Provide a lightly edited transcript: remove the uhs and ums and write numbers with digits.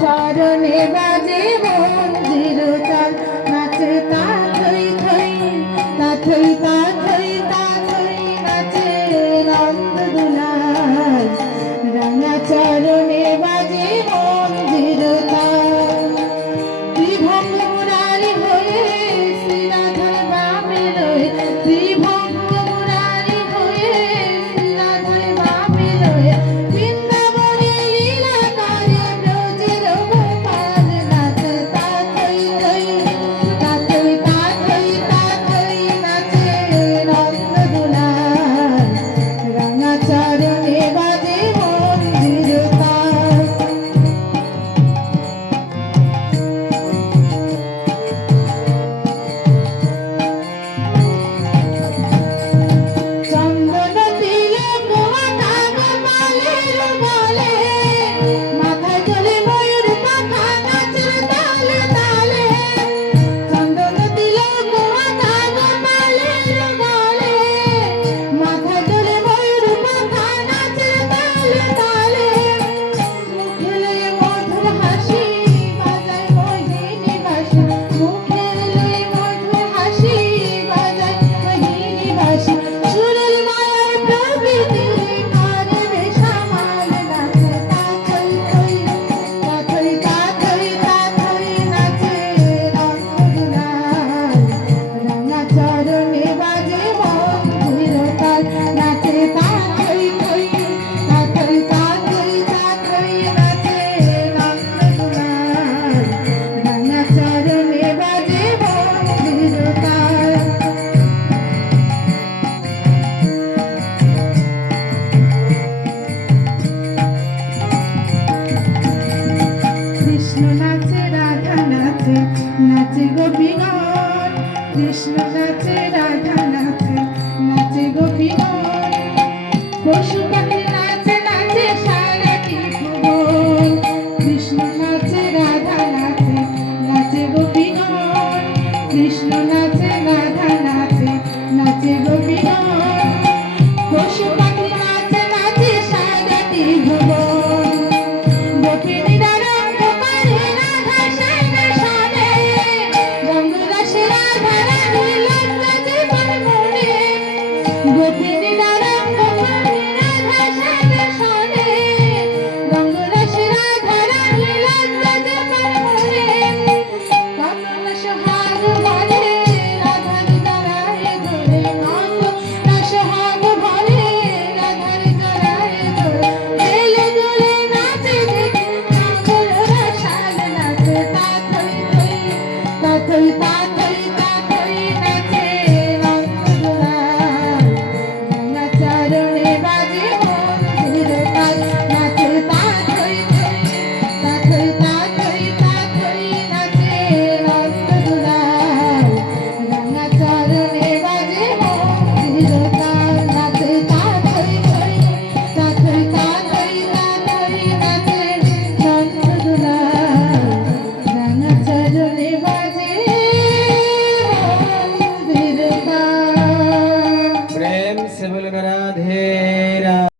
চরণে বাজে মন্দির তাল নাচে তা থই থই তা থই তা থই তা থই নাচে নন্দ দুলাল রাঙা চরণে বাজে মন্দির তাল ত্রিভঙ্গ মুরারি হয়ে শ্রীরাধার বামে রয়ে ত্রিভঙ্গ মুরারি হয়ে শ্রীরাধার বামে রয়ে বৃন্দাবনে লীলা করে ব্রজের গোপাল নাচে তা থই থই তা থই তা থই তা থই নাচে নন্দ দুলাল রাঙা চরণে বাজে মন্দির তাল চন্দন তিলক মাথা গোপালের গলে মাথায় চলে ময়ূর পাখা নাচের তালে তালে চন্দন তিলক মাথা গোপালের গলে মাথায় চলে ময়ূর পাখা নাচের তালে তালে মুখে লয়ে মধুর হাসি বাজায় মোহিনী বাঁশি মুখে লয়ে মধুর হাসি বাজায় মোহিনী বাঁশি সুরের মায়ার প্রকৃতি করে বেসামাল নাচে তা থই থই তা থই তা থই তা থই নাচে নন্দ দুলাল রাঙা চরণে বাজে মন্দির তাল নাচে তা থই থই তা থই তা থই তা থই নাচে নন্দ দুলাল রাঙা চরণে বাজে মন্দির তাল কৃষ্ণ নাচে রাধা নাচে নাচে গোপীগণ কৃষ্ণ নাচে রাধা